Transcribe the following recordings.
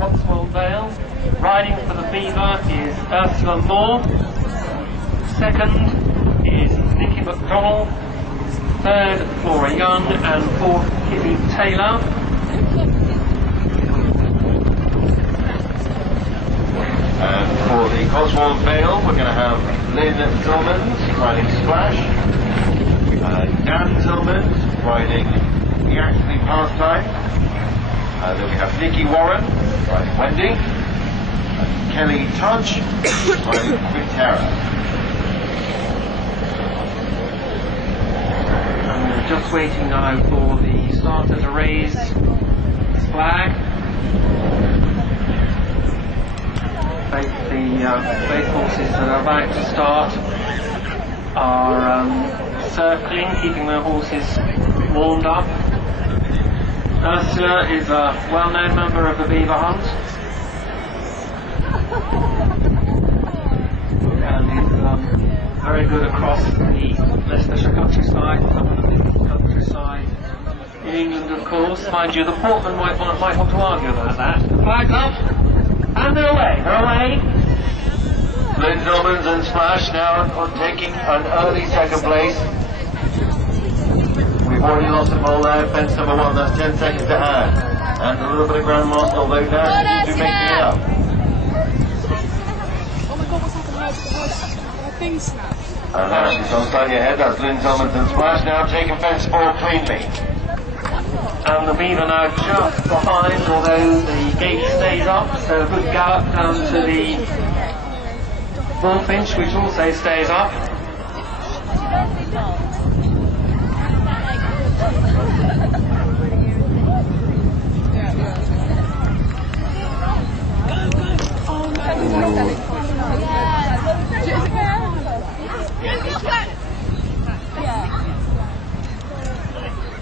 Cotswold Vale. Riding for the Beaver is Ursula Moore. Second is Nicky McDonald. Third, Flora Young, and fourth, Kitty Taylor. And for the Cotswold Vale, we're going to have Lynn Tillmans riding Splash, Dan Tillmans riding The Actually Pastime, then we have Nikki Warren riding Wendy, and Kelly Tudge riding Quintera. And we're just waiting now for the starter to raise his flag. Both horses that are about to start are circling, keeping their horses warmed up. Ursula is a well-known member of the Beaver Hunt and is very good across the Leicestershire countryside, some of the biggest countryside in England, of course. Mind you, the Portman might want to argue about that. The flag's up. And they're away, Lynn Tillmans and Splash now taking an early second place. We've already lost a pole there, fence number 1, that's 10 seconds to hand. And a little bit of ground lost, although now seems to be making it up. Oh my god, what's happened? My thing snapped. And now she's gone slightly ahead, that's Lynn Tillmans and Splash now taking fence 4 cleanly. and the Beaver now just behind, although the gate stays up, so a good gallop down to the Bullfinch, which also stays up.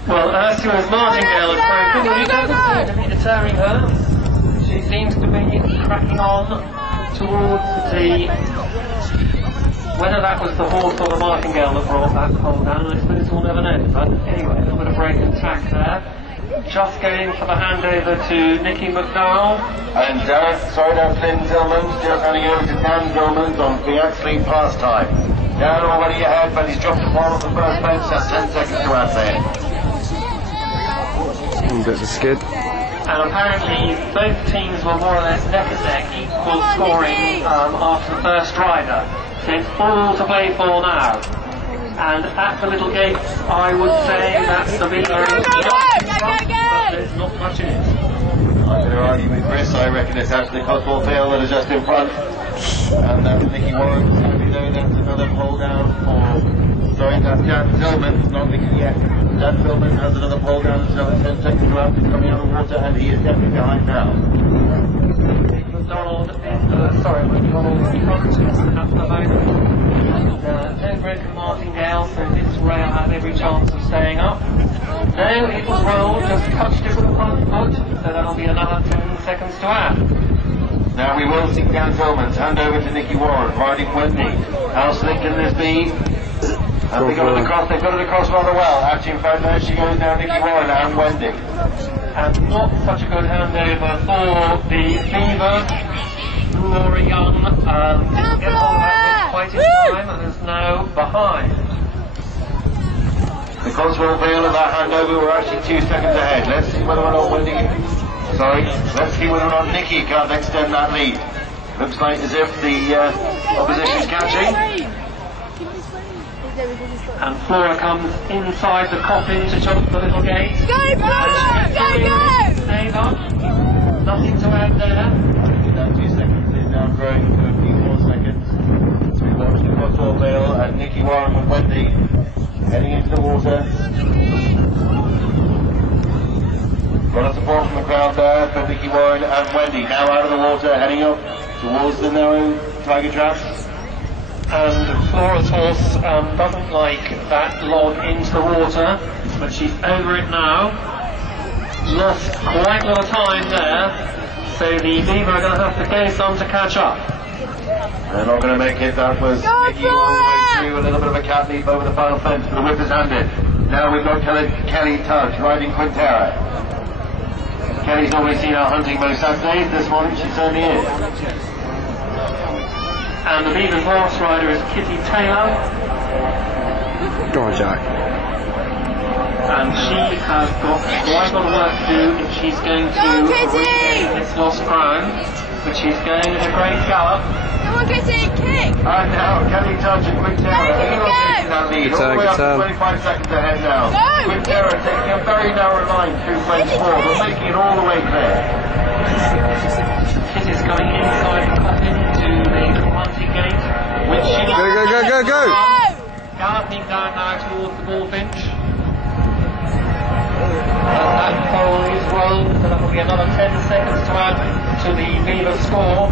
Well, Ursula's martingale is broken. You don't seem to be deterring her. She seems to be cracking on towards the... Whether that was the horse or the martingale that brought that pole down, I suppose we'll never know. But anyway, a little bit of break and tack there. Just going for the handover to Nicky McDowell. And sorry, that's Lynn Tillmans, just handing over to Dan Tillmans on the Axley Pastime. Dan already ahead, but he's dropped the ball off the first bench, that's 10 seconds to add there. A bit of a skid. And apparently both teams were more or less neck and neck, equal scoring after the first rider. So it's all to play for now. And at the little gates, I would say that's the Beaver in front, but there's not much in it. I'm going to argue with Chris, I reckon it's actually Cotswold Vale that is just in front. And that's Nicky Warren, there, that's another pole down for... Sorry, that's Dan Tillmans, not Nicky yet. Dan Tillmans has another pole down, so it's 10 seconds left, he's coming out of the water, and he is definitely behind now. McDonald is, McDonald is front at the moment. No broken martingale, so this rail had every chance of staying up. No, it was rolled, just touched it with a front foot, so that'll be another 10 seconds to add. Now we will see Dan Tillmans hand over to Nicky Warren, riding Wendy. How slick can this be? And they've got it across rather well. Actually, in fact, there she goes now, Nicky Warren and Wendy. And not such a good handover for the Beaver. Laura Young didn't get hold of that quite in time and is now behind. The Cotswold Vale of that handover were actually 2 seconds ahead. Let's see whether or not Wendy... Sorry, let's see whether or not Nicky can't extend that lead. Looks like as if the opposition is catching. And Flora comes inside the coffin to jump the little gate. Go, Flora! Go! Stays up. Nothing to add there. That 2 seconds is now growing to a few more seconds. So we watch the Cotswold Vale and Nicky Warren and Wendy heading into the water. Got a support from the crowd there for Nicky Warren and Wendy. Now out of the water, heading up towards the narrow tiger traps. And Flora's horse doesn't like that log into the water, but she's over it now. Lost quite a lot of time there, so the Beaver are going to have to go some to catch up. They're not going to make it. That was Nicky all the way through, a little bit of a cat leap over the final fence, but the whip is handed. Now we've got Kelly Tudge riding Quintera. Kelly's normally seen out hunting most Saturdays. This morning she certainly is. And the lead and horse rider is Kitty Taylor. Go on, Jack. And she has got quite a lot of work to do if she's going to regain this lost crown. But she's going at a great gallop. Come on, Kitty, kick! And now Kelly Judge and Quick Terror elongating that lead. All the way up to 25 seconds ahead now. Quick Terror taking a very narrow line through place 4, but making it all the way clear. Kitty's coming inside the coffin to the hunting gate, which she Go! galloping down now towards the bullfinch. And that pole is rolled, so that will be another 10 seconds to add to the Beaver score.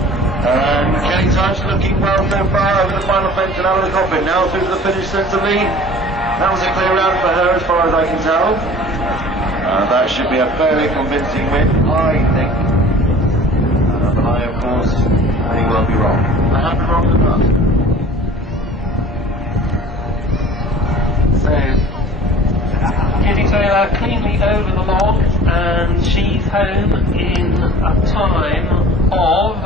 And Kelly Judge looking well so far over the final fence and out of the coffin. Now through to the finish sensibly. That was a clear round for her as far as I can tell. That should be a fairly convincing win, I think. But I, of course, may well be wrong. I have been wrong enough. So, Kitty Taylor cleanly over the log, and she's home in a time of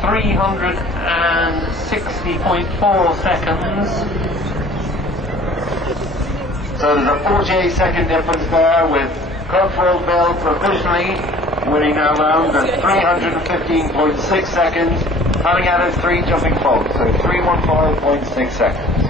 360.4 seconds. So there's a 48-second difference there, with Cotswold Bell provisionally winning that round at 315.6 seconds, having added 3 jumping faults, so 315.6 seconds.